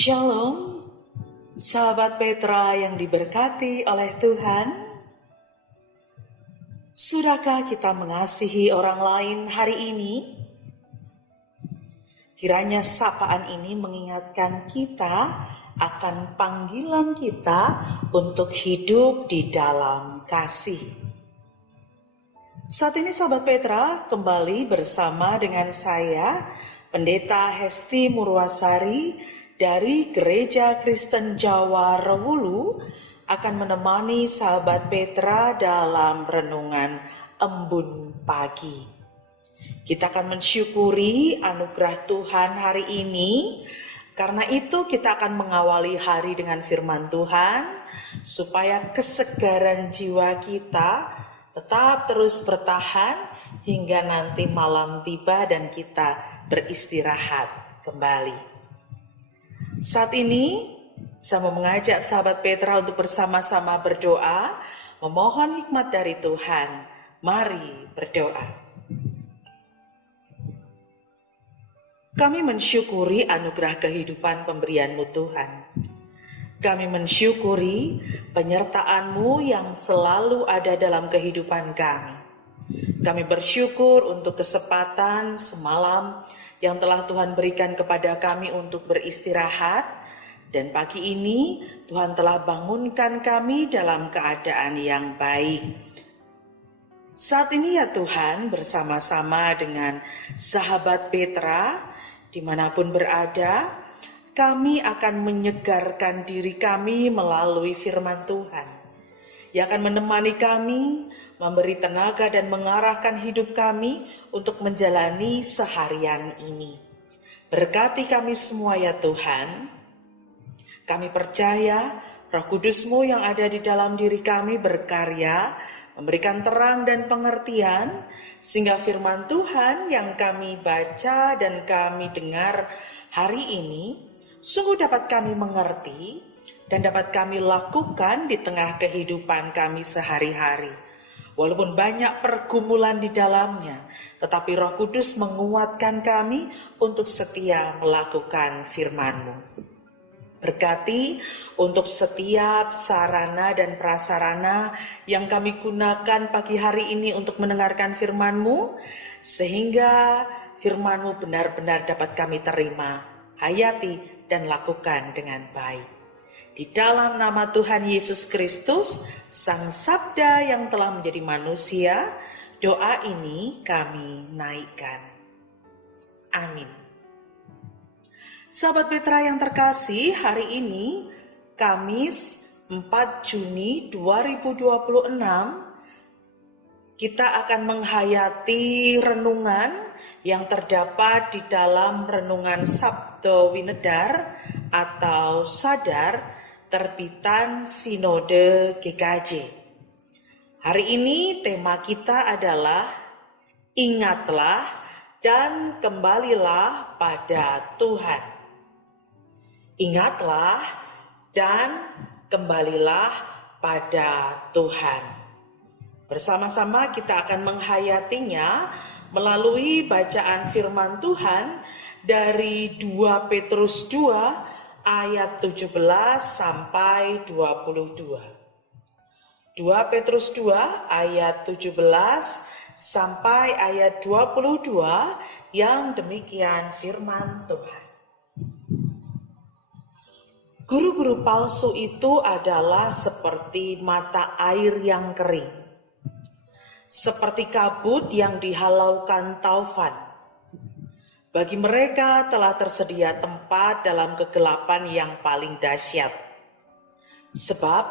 Shalom, sahabat Petra yang diberkati oleh Tuhan. Sudahkah kita mengasihi orang lain hari ini? Kiranya sapaan ini mengingatkan kita akan panggilan kita untuk hidup di dalam kasih. Saat ini sahabat Petra kembali bersama dengan saya, Pendeta Hesti Murwasari, dari Gereja Kristen Jawa Rewulu akan menemani sahabat Petra dalam renungan embun pagi. Kita akan mensyukuri anugerah Tuhan hari ini. Karena itu kita akan mengawali hari dengan firman Tuhan supaya kesegaran jiwa kita tetap terus bertahan hingga nanti malam tiba dan kita beristirahat kembali. Saat ini, saya mau mengajak sahabat Petra untuk bersama-sama berdoa, memohon hikmat dari Tuhan. Mari berdoa. Kami mensyukuri anugerah kehidupan pemberian-Mu Tuhan. Kami mensyukuri penyertaan-Mu yang selalu ada dalam kehidupan kami. Kami bersyukur untuk kesempatan semalam yang telah Tuhan berikan kepada kami untuk beristirahat, dan pagi ini Tuhan telah bangunkan kami dalam keadaan yang baik. Saat ini ya Tuhan, bersama-sama dengan sahabat Petra, dimanapun berada, kami akan menyegarkan diri kami melalui firman Tuhan, yang akan menemani kami, memberi tenaga dan mengarahkan hidup kami untuk menjalani seharian ini. Berkati kami semua ya Tuhan. Kami percaya Roh Kudus-Mu yang ada di dalam diri kami berkarya, memberikan terang dan pengertian, sehingga firman Tuhan yang kami baca dan kami dengar hari ini sungguh dapat kami mengerti dan dapat kami lakukan di tengah kehidupan kami sehari-hari. Walaupun banyak pergumulan di dalamnya, tetapi Roh Kudus menguatkan kami untuk setia melakukan firman-Mu. Berkati untuk setiap sarana dan prasarana yang kami gunakan pagi hari ini untuk mendengarkan firman-Mu, sehingga firman-Mu benar-benar dapat kami terima, hayati, dan lakukan dengan baik. Di dalam nama Tuhan Yesus Kristus, Sang Sabda yang telah menjadi manusia, doa ini kami naikkan. Amin. Sahabat Petra yang terkasih, hari ini Kamis 4 Juni 2026, kita akan menghayati renungan yang terdapat di dalam renungan Sabda Winedar atau Sadar terbitan Sinode GKJ. Hari ini tema kita adalah ingatlah dan kembalilah pada Tuhan. Ingatlah dan kembalilah pada Tuhan. Bersama-sama kita akan menghayatinya melalui bacaan firman Tuhan dari 2 Petrus 2 ayat 17 sampai 22. 2 Petrus 2 ayat 17 sampai ayat 22 yang demikian firman Tuhan. Guru-guru palsu itu adalah seperti mata air yang kering, seperti kabut yang dihalaukan taufan. Bagi mereka telah tersedia tempat dalam kegelapan yang paling dahsyat. Sebab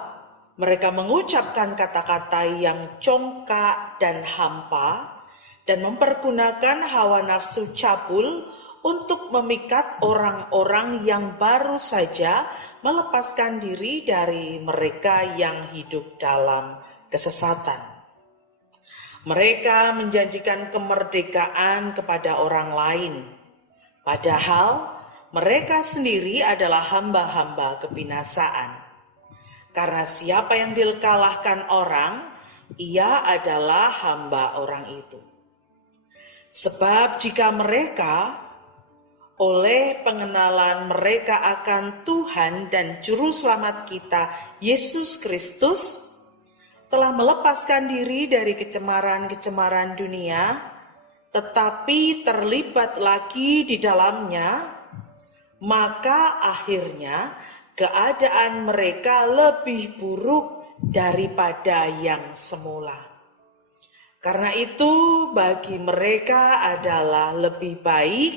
mereka mengucapkan kata-kata yang congkak dan hampa dan mempergunakan hawa nafsu cabul untuk memikat orang-orang yang baru saja melepaskan diri dari mereka yang hidup dalam kesesatan. Mereka menjanjikan kemerdekaan kepada orang lain, padahal mereka sendiri adalah hamba-hamba kebinasaan. Karena siapa yang dikalahkan orang, ia adalah hamba orang itu. Sebab jika mereka, oleh pengenalan mereka akan Tuhan dan Juru Selamat kita, Yesus Kristus, telah melepaskan diri dari kecemaran-kecemaran dunia, tetapi terlibat lagi di dalamnya, maka akhirnya keadaan mereka lebih buruk daripada yang semula. Karena itu bagi mereka adalah lebih baik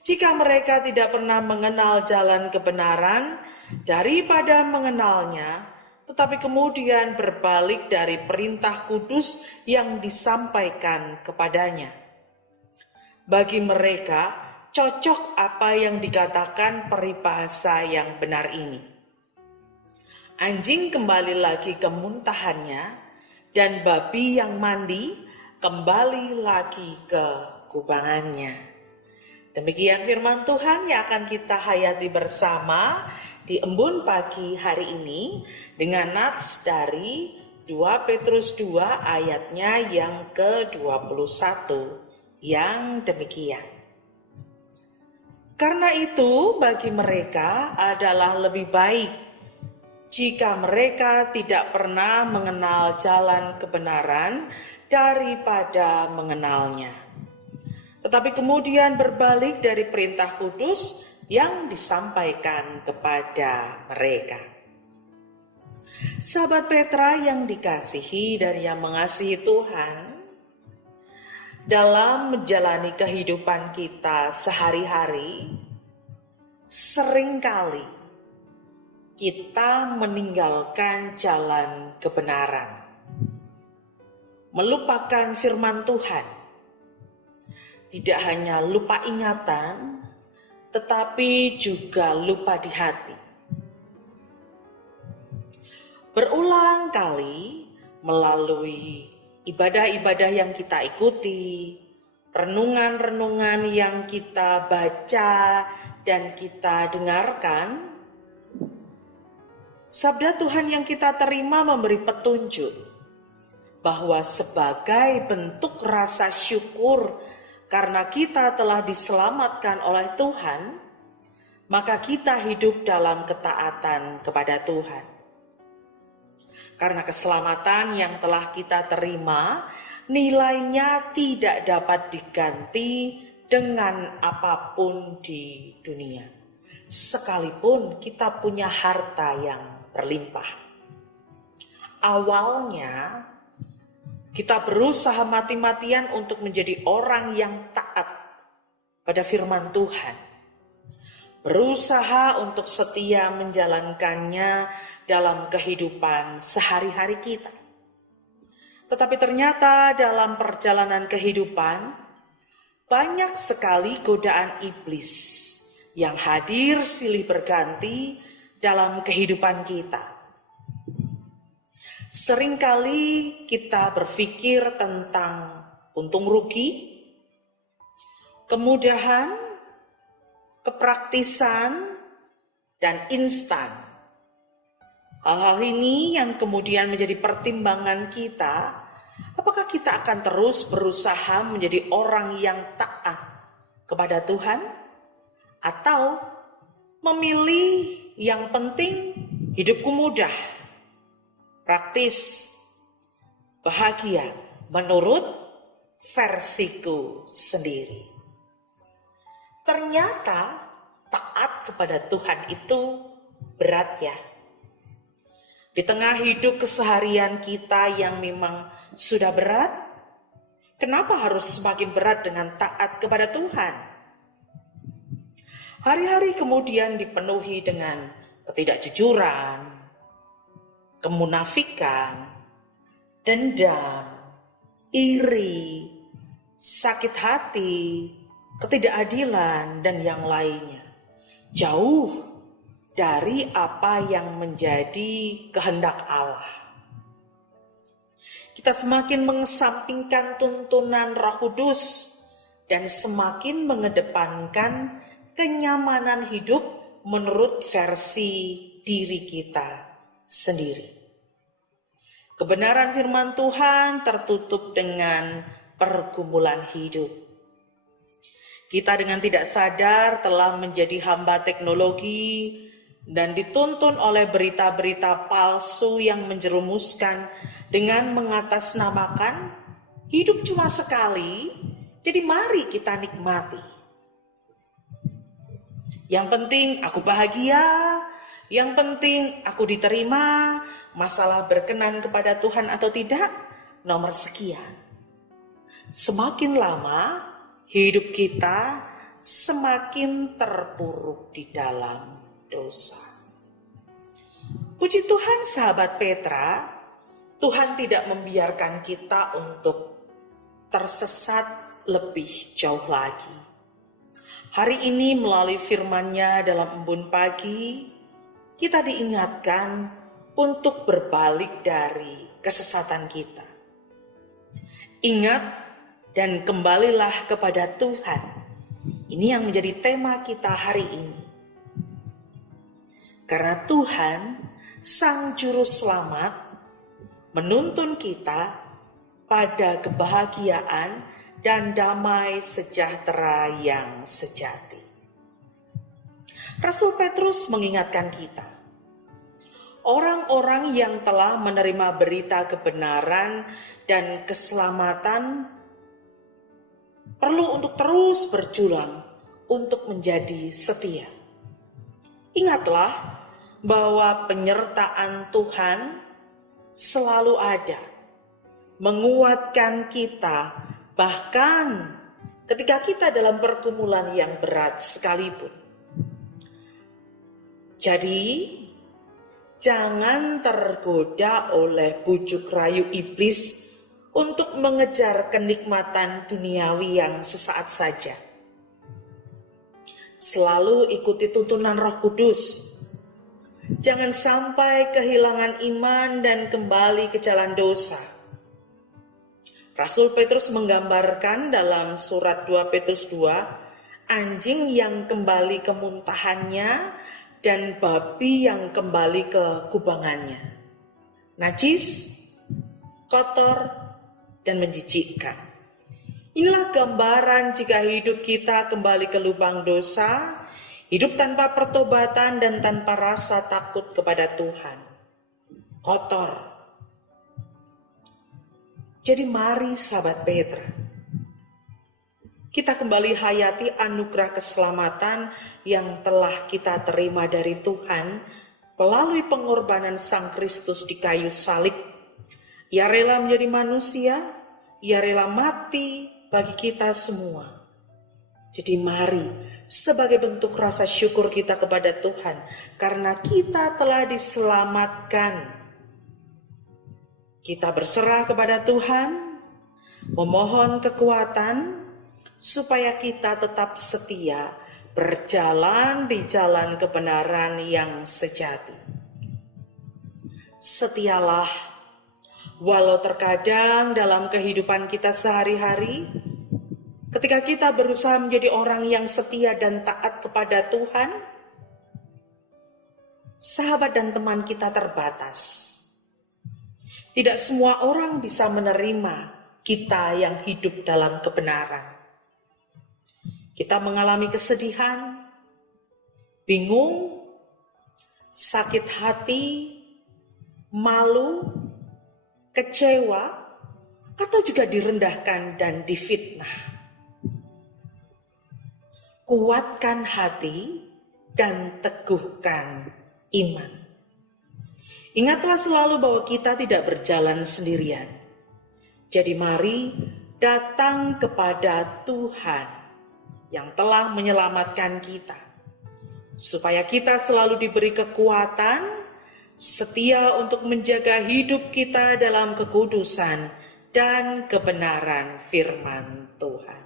jika mereka tidak pernah mengenal jalan kebenaran daripada mengenalnya, tetapi kemudian berbalik dari perintah kudus yang disampaikan kepadanya. Bagi mereka cocok apa yang dikatakan peribahasa yang benar ini. Anjing kembali lagi ke muntahannya, dan babi yang mandi kembali lagi ke kubangannya. Demikian firman Tuhan yang akan kita hayati bersama di embun pagi hari ini dengan nats dari 2 Petrus 2 ayatnya yang ke-21 yang demikian. Karena itu bagi mereka adalah lebih baik jika mereka tidak pernah mengenal jalan kebenaran daripada mengenalnya, tetapi kemudian berbalik dari perintah kudus yang disampaikan kepada mereka. Sahabat Petra yang dikasihi dan yang mengasihi Tuhan, dalam menjalani kehidupan kita sehari-hari, seringkali kita meninggalkan jalan kebenaran, melupakan firman Tuhan. Tidak hanya lupa ingatan, tetapi juga lupa di hati. Berulang kali melalui ibadah-ibadah yang kita ikuti, renungan-renungan yang kita baca dan kita dengarkan, sabda Tuhan yang kita terima memberi petunjuk bahwa sebagai bentuk rasa syukur karena kita telah diselamatkan oleh Tuhan, maka kita hidup dalam ketaatan kepada Tuhan. Karena keselamatan yang telah kita terima, nilainya tidak dapat diganti dengan apapun di dunia. Sekalipun kita punya harta yang berlimpah. Awalnya kita berusaha mati-matian untuk menjadi orang yang taat pada firman Tuhan. Berusaha untuk setia menjalankannya dalam kehidupan sehari-hari kita. Tetapi ternyata dalam perjalanan kehidupan banyak sekali godaan iblis yang hadir silih berganti dalam kehidupan kita. Seringkali kita berpikir tentang untung rugi, kemudahan, kepraktisan, dan instan. Hal-hal ini yang kemudian menjadi pertimbangan kita, apakah kita akan terus berusaha menjadi orang yang taat kepada Tuhan, atau memilih yang penting hidupku mudah, praktis, bahagia menurut versiku sendiri. Ternyata taat kepada Tuhan itu berat ya. Di tengah hidup keseharian kita yang memang sudah berat, kenapa harus semakin berat dengan taat kepada Tuhan? Hari-hari kemudian dipenuhi dengan ketidakjujuran, kemunafikan, dendam, iri, sakit hati, ketidakadilan, dan yang lainnya. Jauh dari apa yang menjadi kehendak Allah. Kita semakin mengesampingkan tuntunan Roh Kudus dan semakin mengedepankan kenyamanan hidup menurut versi diri kita sendiri. Kebenaran firman Tuhan tertutup dengan pergumulan hidup. Kita dengan tidak sadar telah menjadi hamba teknologi dan dituntun oleh berita-berita palsu yang menjerumuskan dengan mengatasnamakan hidup cuma sekali, jadi mari kita nikmati. Yang penting aku bahagia, yang penting aku diterima, masalah berkenan kepada Tuhan atau tidak, nomor sekian. Semakin lama, hidup kita semakin terpuruk di dalam dosa. Puji Tuhan sahabat Petra, Tuhan tidak membiarkan kita untuk tersesat lebih jauh lagi. Hari ini melalui firman-Nya dalam Embun Pagi, kita diingatkan untuk berbalik dari kesesatan kita. Ingat dan kembalilah kepada Tuhan. Ini yang menjadi tema kita hari ini. Karena Tuhan, Sang Juru Selamat, menuntun kita pada kebahagiaan dan damai sejahtera yang sejati. Rasul Petrus mengingatkan kita, orang-orang yang telah menerima berita kebenaran dan keselamatan perlu untuk terus berjuang untuk menjadi setia. Ingatlah bahwa penyertaan Tuhan selalu ada, menguatkan kita bahkan ketika kita dalam pergumulan yang berat sekalipun. Jadi, jangan tergoda oleh bujuk rayu iblis untuk mengejar kenikmatan duniawi yang sesaat saja. Selalu ikuti tuntunan Roh Kudus. Jangan sampai kehilangan iman dan kembali ke jalan dosa. Rasul Petrus menggambarkan dalam surat 2 Petrus 2, anjing yang kembali ke muntahannya dan babi yang kembali ke kubangannya. Najis, kotor, dan menjijikkan. Inilah gambaran jika hidup kita kembali ke lubang dosa, hidup tanpa pertobatan dan tanpa rasa takut kepada Tuhan. Kotor. Jadi mari sahabat Petra, kita kembali hayati anugerah keselamatan yang telah kita terima dari Tuhan melalui pengorbanan Sang Kristus di kayu salib. Ia rela menjadi manusia, Ia rela mati bagi kita semua. Jadi mari sebagai bentuk rasa syukur kita kepada Tuhan karena kita telah diselamatkan. Kita berserah kepada Tuhan, memohon kekuatan supaya kita tetap setia berjalan di jalan kebenaran yang sejati. Setialah walau terkadang dalam kehidupan kita sehari-hari, ketika kita berusaha menjadi orang yang setia dan taat kepada Tuhan, sahabat dan teman kita terbatas. Tidak semua orang bisa menerima kita yang hidup dalam kebenaran. Kita mengalami kesedihan, bingung, sakit hati, malu, kecewa, atau juga direndahkan dan difitnah. Kuatkan hati dan teguhkan iman. Ingatlah selalu bahwa kita tidak berjalan sendirian. Jadi mari datang kepada Tuhan yang telah menyelamatkan kita, supaya kita selalu diberi kekuatan setia untuk menjaga hidup kita dalam kekudusan dan kebenaran firman Tuhan.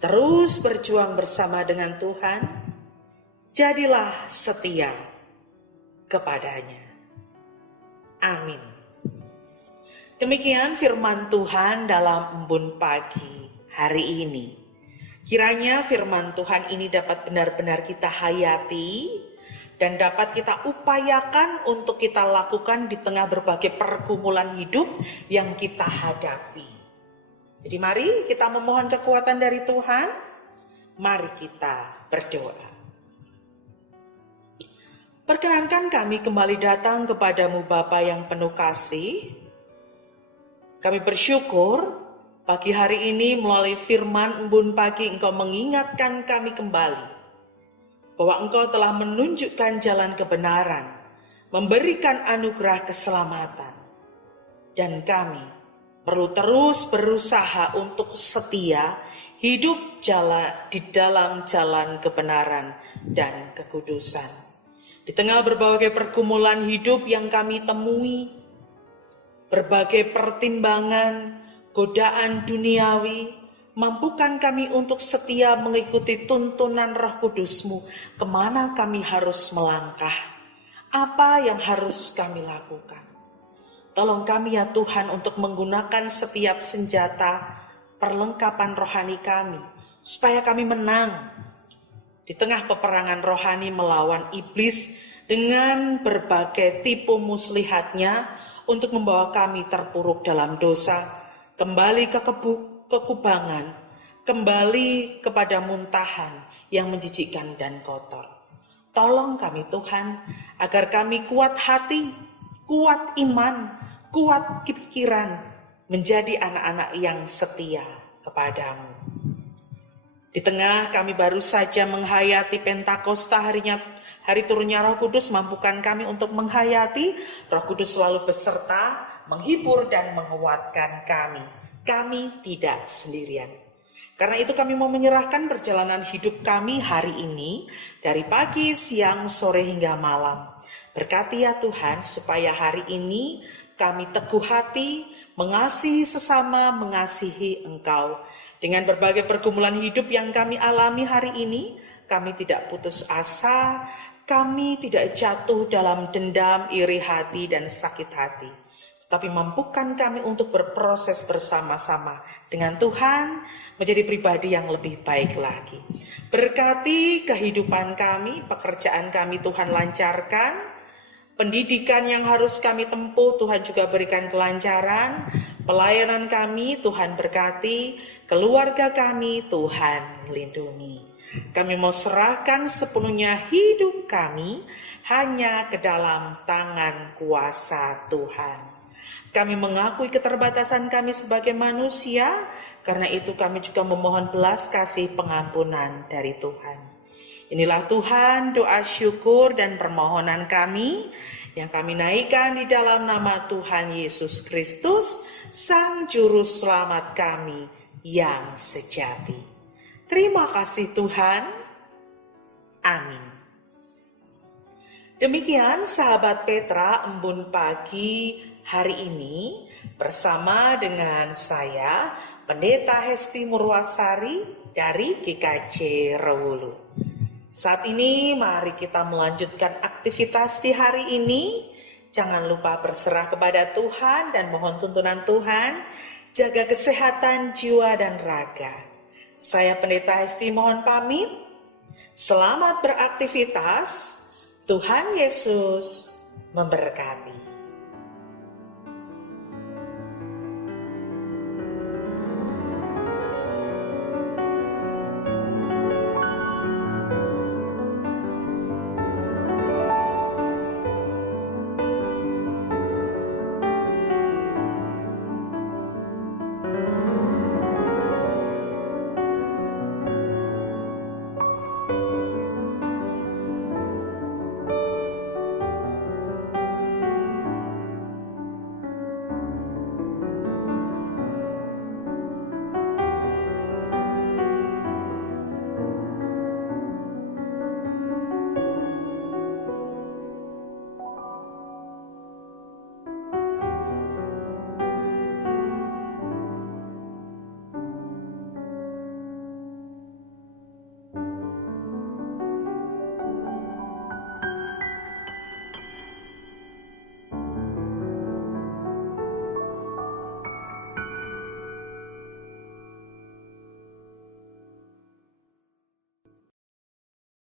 Terus berjuang bersama dengan Tuhan, jadilah setia kepadanya. Amin. Demikian firman Tuhan dalam Embun Pagi hari ini. Kiranya firman Tuhan ini dapat benar-benar kita hayati dan dapat kita upayakan untuk kita lakukan di tengah berbagai pergumulan hidup yang kita hadapi. Jadi mari kita memohon kekuatan dari Tuhan, Mari kita berdoa. Perkenankan kami kembali datang kepadamu Bapa yang penuh kasih. Kami bersyukur pagi hari ini melalui firman Embun Pagi Engkau mengingatkan kami kembali bahwa Engkau telah menunjukkan jalan kebenaran, memberikan anugerah keselamatan. Dan kami perlu terus berusaha untuk setia hidup di dalam jalan kebenaran dan kekudusan. Di tengah berbagai pergumulan hidup yang kami temui, berbagai pertimbangan, godaan duniawi, mampukan kami untuk setia mengikuti tuntunan Roh Kudus-Mu, kemana kami harus melangkah, apa yang harus kami lakukan. Tolong kami ya Tuhan untuk menggunakan setiap senjata perlengkapan rohani kami, supaya kami menang di tengah peperangan rohani melawan iblis dengan berbagai tipu muslihatnya untuk membawa kami terpuruk dalam dosa, kembali ke kekubangan, kembali kepada muntahan yang menjijikkan dan kotor. Tolong kami Tuhan, agar kami kuat hati, kuat iman, kuat pikiran, menjadi anak-anak yang setia kepadamu. Di tengah kami baru saja menghayati Pentakosta, hari turunnya Roh Kudus, mampukan kami untuk menghayati Roh Kudus selalu beserta, menghibur dan menguatkan kami. Kami tidak sendirian. Karena itu kami mau menyerahkan perjalanan hidup kami hari ini, dari pagi, siang, sore hingga malam. Berkati ya Tuhan, supaya hari ini kami teguh hati, mengasihi sesama, mengasihi Engkau. Dengan berbagai pergumulan hidup yang kami alami hari ini, kami tidak putus asa, kami tidak jatuh dalam dendam, iri hati, dan sakit hati. Tetapi mampukan kami untuk berproses bersama-sama dengan Tuhan, menjadi pribadi yang lebih baik lagi. Berkati kehidupan kami, pekerjaan kami Tuhan lancarkan, pendidikan yang harus kami tempuh Tuhan juga berikan kelancaran, pelayanan kami Tuhan berkati, keluarga kami Tuhan lindungi. Kami mau serahkan sepenuhnya hidup kami hanya ke dalam tangan kuasa Tuhan. Kami mengakui keterbatasan kami sebagai manusia, karena itu kami juga memohon belas kasih pengampunan dari Tuhan. Inilah Tuhan doa syukur dan permohonan kami yang kami naikkan di dalam nama Tuhan Yesus Kristus, Sang Juru Selamat kami yang sejati. Terima kasih Tuhan. Amin. Demikian sahabat Petra Embun Pagi hari ini bersama dengan saya Pendeta Hesti Murwasari dari GKJ Rewulu. Saat ini mari kita melanjutkan aktivitas di hari ini. Jangan lupa berserah kepada Tuhan dan mohon tuntunan Tuhan. Jaga kesehatan jiwa dan raga. Saya Pendeta Hesti mohon pamit. Selamat beraktivitas. Tuhan Yesus memberkati.